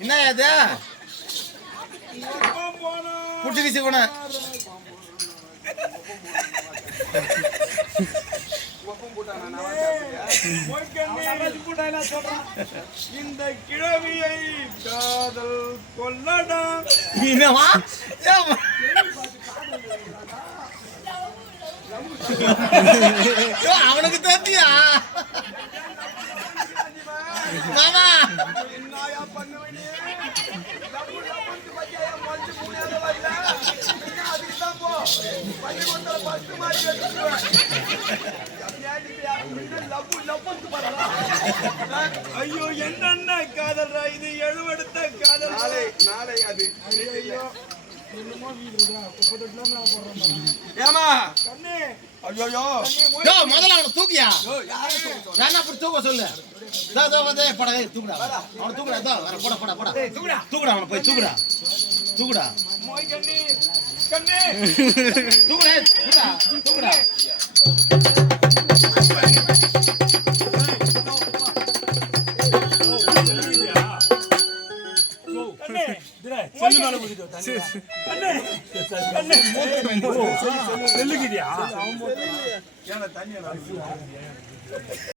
என்ன அது புடிச்சு போன இந்த கிழவியை காதல் கொள்ளடா அவனுக்கு தத்தியா மாமா என்னையா பண்ணுவீங்க ஐயோ என்னென்ன காதல்ரா இது எழுவெடுத்த காதல் நாளை அது ஏமா கண்ணே ஐயோ முதல்ல அவனை தூக்கியா வேணா அப்படி தூக்க சொல்லு தூக்குடா அவனை தூக்குடா போட போட தூக்குடா அவனை போய் தூக்குடா கண்ணே தூக்குடா செல்லுகிறியா